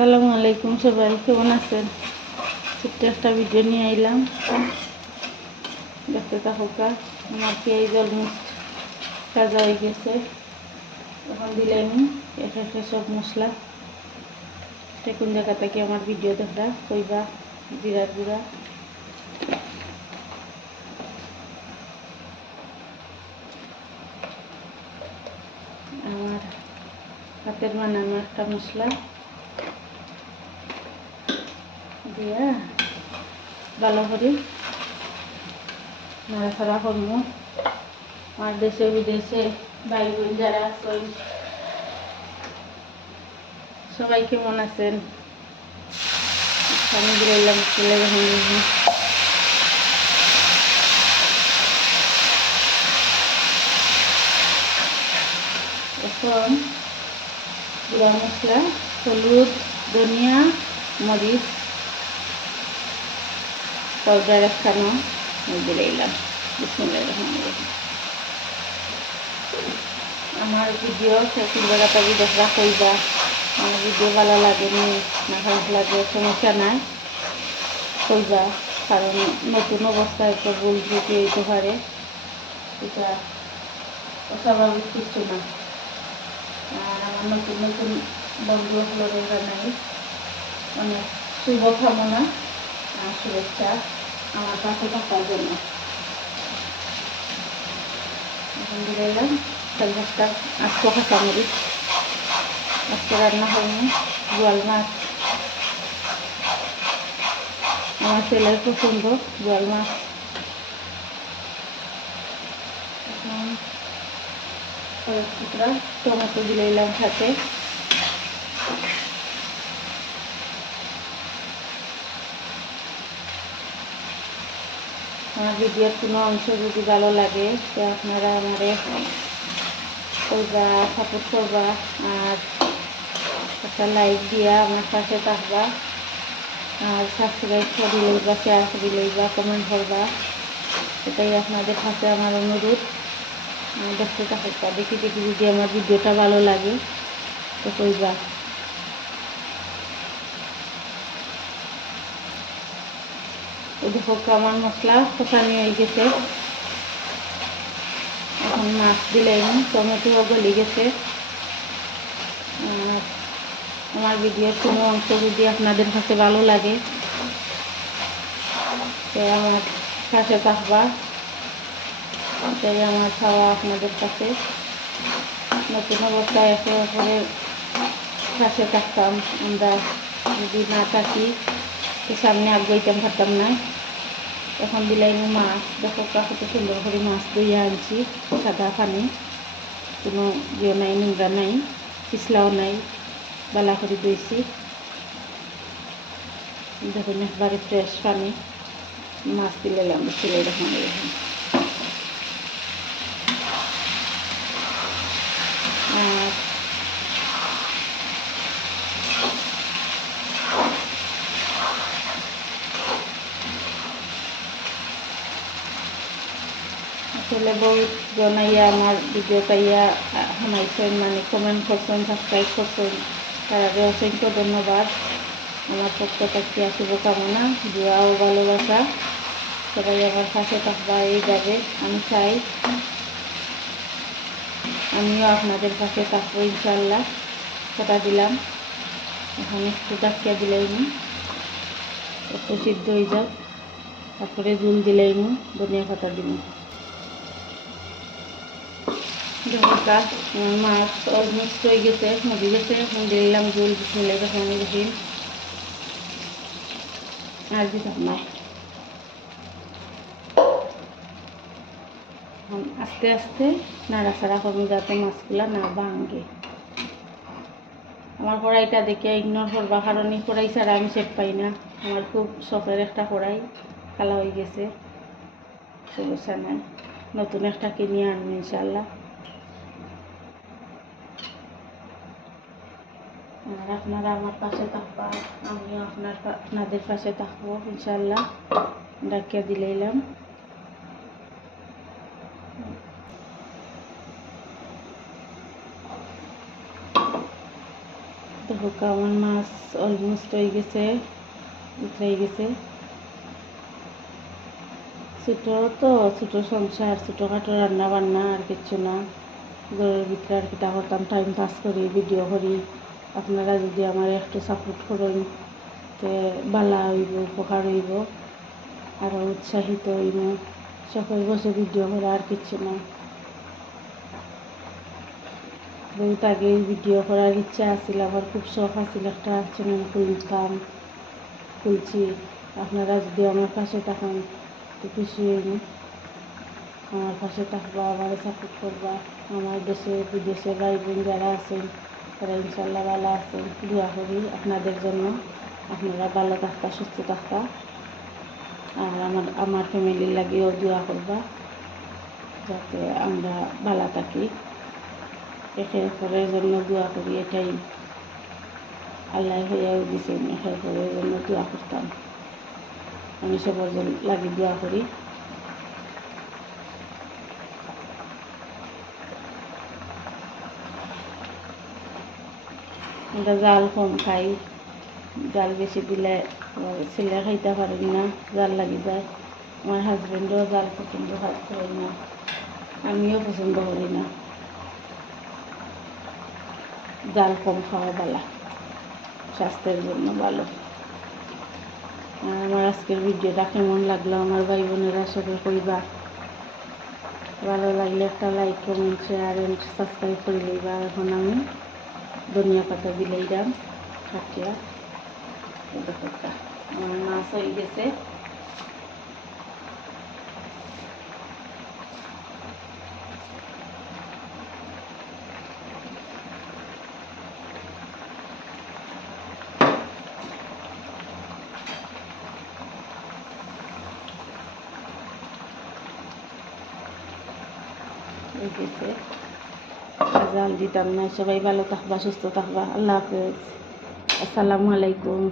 আসসালামু আলাইকুম, সবাই কেমন আছেন? ছোট্ট একটা ভিডিও নিয়ে আইলাম, দেখতে থাকুকা। আমার পেঁয়াজ অলমোস্ট ভাজা হয়ে গেছে। এখন দিলাম একে একে সব মশলা। কোন জায়গা থেকে আমার ভিডিও দেখা কইবা। জিরার গুঁড়া, আমার হাতের বানানো একটা মশলা দিয়া ভালো করে নাড়াচাড়া করবো। আমার দেশে বিদেশে ভাই বোন যারা আছেন সবাই কেমন আছেন? আমি দিলাম চলে গেলাম। এখন গুঁড়া মশলা, হলুদ, ধনিয়া, মরিচ পাউডার একখানো দিলাম। বিসমিল্লাহির রহমানির রহিম। আমার ভিডিও কোন জায়গা থেকে দেখা কইবা। আমার ভিডিও ভালো লাগেনি না খারাপ লাগে সমস্যা নাই, কইবা। কারণ নতুন অবস্থায় তো ভুল ত্রুটি হইতে পারে, এটা অস্বাভাবিক কিছু না। আর আমার নতুন নতুন বন্ধুগুলোদের জানাই অনেক শুভকামনা আর শুভেচ্ছা আমার পাশে থাকার জন্য। এখন দিয়ে এলাম একটা আস্ত কাঁচামরিচ। আজকে রান্না করবো বোয়াল মাছ। আমার ছেলের পছন্দ বোয়াল মাছ। এখন টমেটো দিয়ে এলাম সাথে। আমার ভিডিওর কোনো অংশ যদি ভালো লাগে তো আপনারা আমারে কইবা, সাপোর্ট করবা আর একটা লাইক দিয়া আমার পাশে থাকবা। আর সাবস্ক্রাইব করে লইবা, শেয়ার করে লইবা, কমেন্ট করবা। এটাই আপনাদের কাছে আমার অনুরোধ। দেখতে থাকবা, দেখি যদি আমার ভিডিওটা ভালো লাগে তো কইবা। দেখো আমার মশলা কষানি হয়ে গেছে। এখন মাছ দিলাম, টমেটো গলে গেছে। আমার ভিডিওর কোনো অংশ যদি আপনাদের কাছে ভালো লাগে তো আমার কাছে থাকবা। এটাই আমার খাওয়া আপনাদের কাছে। নতুন অবস্থায় একে অপরের কাছে থাকতাম আমরা, যদি না থাকি তো সামনে আগাইতাম পারতাম না। এখন দিলাই মাছ, দেখো কত সুন্দর করে মাছ ধুইয়া আনছি। সাদা পানি, কোনো ইয়ে নাই, নোংরা নাই, পিছলাও নাই, বালা করে ধুইছি। দেখুন একবারে ফ্রেশ পানি। মাছ দিলাম ছেলে দেখুন এরকম। আর ছেলে বউ জনাইয়া আমার ভিডিও পাইয়া হামাইছেন, মানে কমেন্ট করছেন, সাবস্ক্রাইব করছেন, তাদের অসংখ্য ধন্যবাদ। আমার পক্ষ থেকে শুভকামনা, দোয়া ও ভালোবাসা। সবাই আমার পাশে থাকবা এইভাবে। আমি চাই আমিও আপনাদের পাশে থাকবো ইনশাল্লাহ। কথা দিলাম। এখন একটু ডাকিয়া দিলাইনি, একটু সিদ্ধ হয়ে যাক, তারপরে জুল দিলাইনি, ধনিয়া পাতা দিব। মাছ অলমোস্ট হয়ে গেছে, মজে গেছে। এখন দিলাম জুল, বিসমিল্লাহির রহমানির রহিম। আর দিতাম না। এখন আস্তে আস্তে নাড়াচাড়া করবো যাতে মাছগুলা না ভাঙে। আমার কড়াইটা দেখে ইগনোর করবা, কারণ এই কড়াই ছাড়া আমি শেপ পাই না। আমার খুব শখের একটা কড়াই, কালা হয়ে গেছে, সমস্যা নাই, নতুন একটা কিনে আনবো ইনশাল্লাহ। আর আপনারা আমার পাশে থাকবা, আমিও আপনাদের পাশে থাকবো ইনশাল্লাহ। ডাকিয়া দিলাম। হোক আমার মাছ অলমোস্ট হয়ে গেছে, উঠে গেছে। ছোটো তো, ছোটো সংসার, ছোটোখাটো রান্না বান্না, আর কিচ্ছু না। ঘরের ভিতরে আর কিটা করতাম, টাইম পাস করি, ভিডিও করি। আপনারা যদি আমার একটু সাপোর্ট করেন তে বালা হইব, উপকার হইব, আরও উৎসাহিত হইব। সকাল বসে ভিডিও করা আর কিচ্ছু না। বহুত আগে ভিডিও করার ইচ্ছা আছিল, আমার খুব শখ আছিল একটা চ্যানেল খুলছি। আপনারা যদি আমার পাশে থাকেন তো খুশি হইব। আমার পাশে থাকবা, আমার সাপোর্ট করবা। আমার দেশে বিদেশে ভাই বোন যারা আছেন তারা ইনশাল্লাহ ভালো আছেন। দোয়া করি আপনাদের জন্য, আপনারা ভালো থাকবা, সুস্থ থাকবা। আর আমার ফ্যামিলির লাগিও দোয়া করবা যাতে আমরা ভালো থাকি। একে অপরের জন্য দোয়া করি, এটাই আল্লাহ হইয়াও দিয়েছেন। একে অপরের জন্য দোয়া করতাম, আমি সবার জন্য লাগি দোয়া করি। আমরা জাল কম খাই, জাল বেশি দিলে ছেলে খাইতে পারেন না, জাল লাগি যায়। আমার হাজব্যান্ডও জাল পছন্দ করেন না, আমিও পছন্দ করি না। জাল কম খাওয়া ভালো, স্বাস্থ্যের জন্য ভালো। আর আমার আজকের ভিডিওটা কেমন লাগলো আমার ভাই বোনেরা সবাই কইবা। ভালো লাগলে একটা like, comment, share and subscribe করে লইবা। এখন আমি ধনিয়া পাতা দিলেই দাম কাটিয়া আমার মাছ হয়ে গেছে। জাল দিতাম না। সবাই ভালো থাকবা, সুস্থ থাকবা। আল্লাহ হাফেজ, আসসালামু আলাইকুম।